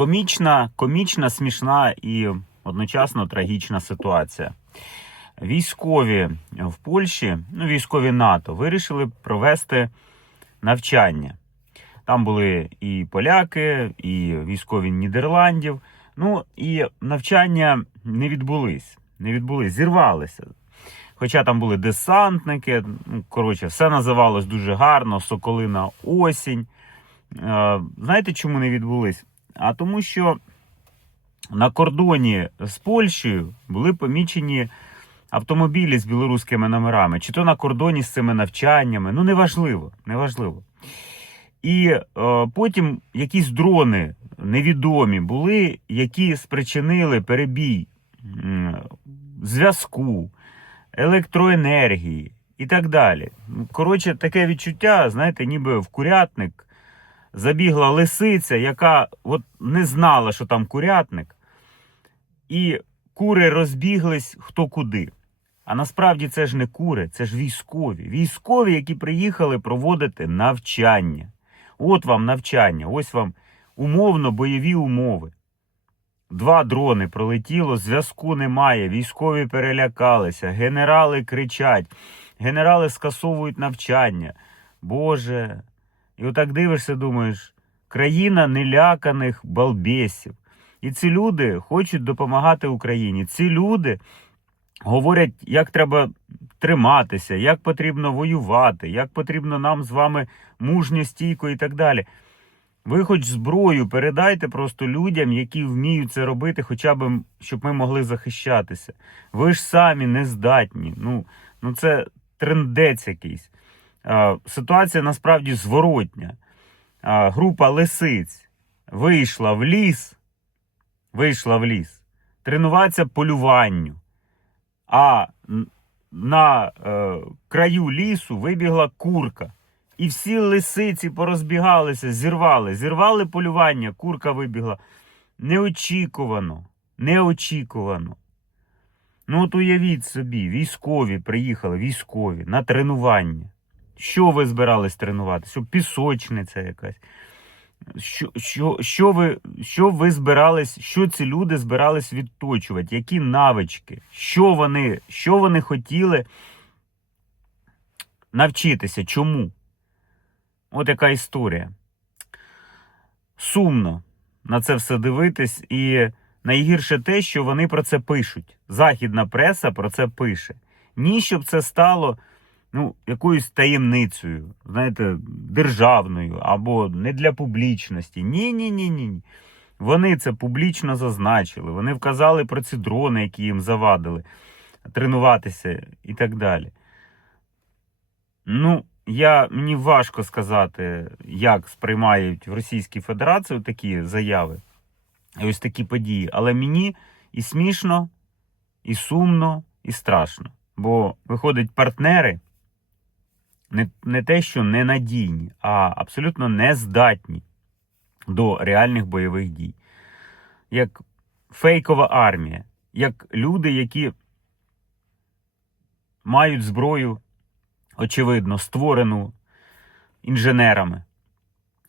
комічна, комічна, смішна і одночасно трагічна ситуація. Військові в Польщі, ну військові НАТО, вирішили провести навчання. Там були і поляки, і військові Нідерландів. Ну і навчання не відбулись. Не відбулись, зірвалися. Хоча там були десантники, ну, коротше, все називалось дуже гарно, Соколина осінь. Е, Знаєте, чому не відбулись? А тому, що на кордоні з Польщею були помічені автомобілі з білоруськими номерами, чи то на кордоні з цими навчаннями. Ну, неважливо, неважливо. І е, потім якісь дрони невідомі були, які спричинили перебій зв'язку, електроенергії і так далі. Коротше, таке відчуття, знаєте, ніби в курятник забігла лисиця, яка от не знала, що там курятник, і кури розбіглись хто куди. А насправді це ж не кури, це ж військові. Військові, які приїхали проводити навчання. От вам навчання, ось вам умовно бойові умови. Два дрони пролетіло, зв'язку немає, військові перелякалися, генерали кричать, генерали скасовують навчання. Боже. І отак дивишся, думаєш, країна неляканих балбесів. І ці люди хочуть допомагати Україні. Ці люди говорять, як треба триматися, як потрібно воювати, як потрібно нам з вами мужньо, стійко і так далі. Ви хоч зброю передайте просто людям, які вміють це робити, хоча б щоб ми могли захищатися. Ви ж самі не здатні. Ну, ну це трендець якийсь. А, ситуація насправді зворотня. Група лисиць вийшла в ліс, вийшла в ліс тренуватися полюванню. А на е, краю лісу вибігла курка. І всі лисиці порозбігалися, зірвали, зірвали полювання, курка вибігла. Неочікувано, неочікувано. Ну, от уявіть собі, військові приїхали, військові на тренування. Що ви збирались тренувати? Що пісочниця якась? Що, що, що, ви, що ви збирались, що ці люди збирались відточувати? Які навички? Що вони, що вони хотіли навчитися? Чому? От яка історія. Сумно на це все дивитись, і найгірше те, що вони про це пишуть. Західна преса про це пише. Ні, щоб це стало ну, якоюсь таємницею, знаєте, державною або не для публічності. Ні, ні. Вони це публічно зазначили. Вони вказали про ці дрони, які їм завадили тренуватися і так далі. Ну, я, мені важко сказати, як сприймають в Російській Федерації такі заяви, ось такі події. Але мені і смішно, і сумно, і страшно. Бо виходять партнери не, не те, що ненадійні, а абсолютно нездатні до реальних бойових дій. Як фейкова армія, як люди, які мають зброю, очевидно, створену інженерами,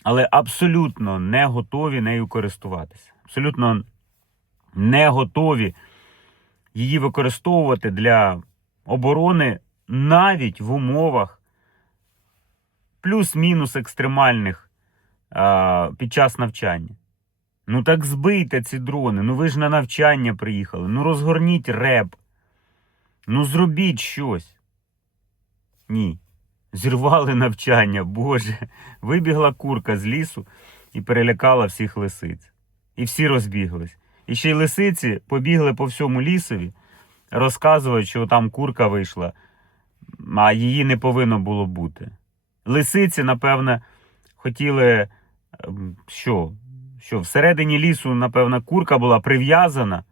але абсолютно не готові нею користуватися. Абсолютно не готові її використовувати для оборони навіть в умовах плюс-мінус екстремальних а, під час навчання. Ну так збийте ці дрони. Ну ви ж на навчання приїхали. Ну розгорніть реп. Ну зробіть щось. Ні. Зірвали навчання, Боже. Вибігла курка з лісу і перелякала всіх лисиць. І всі розбіглись. І ще й лисиці побігли по всьому лісові, розказують, що там курка вийшла, а її не повинно було бути. Лисиці, напевне, хотіли, ем, що? Що всередині лісу, напевно, курка була прив'язана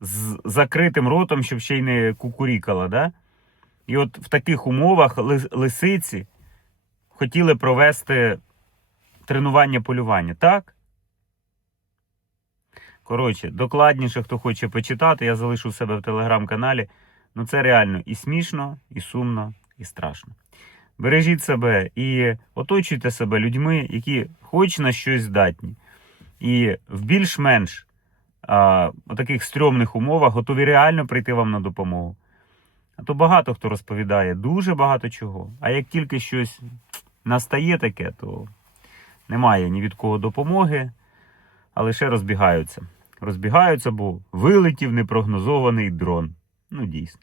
з закритим ротом, щоб ще й не кукурікала, да? І от в таких умовах лисиці хотіли провести тренування полювання, так? Коротше, докладніше, хто хоче почитати, я залишу себе в телеграм-каналі. Ну це реально і смішно, і сумно, і страшно. Бережіть себе і оточуйте себе людьми, які хоч на щось здатні. і в більш-менш таких стрьомних умовах готові реально прийти вам на допомогу. А то багато хто розповідає, дуже багато чого. А як тільки щось настає таке, то немає ні від кого допомоги, а лише розбігаються. Розбігаються, бо вилетів непрогнозований дрон. Ну, дійсно.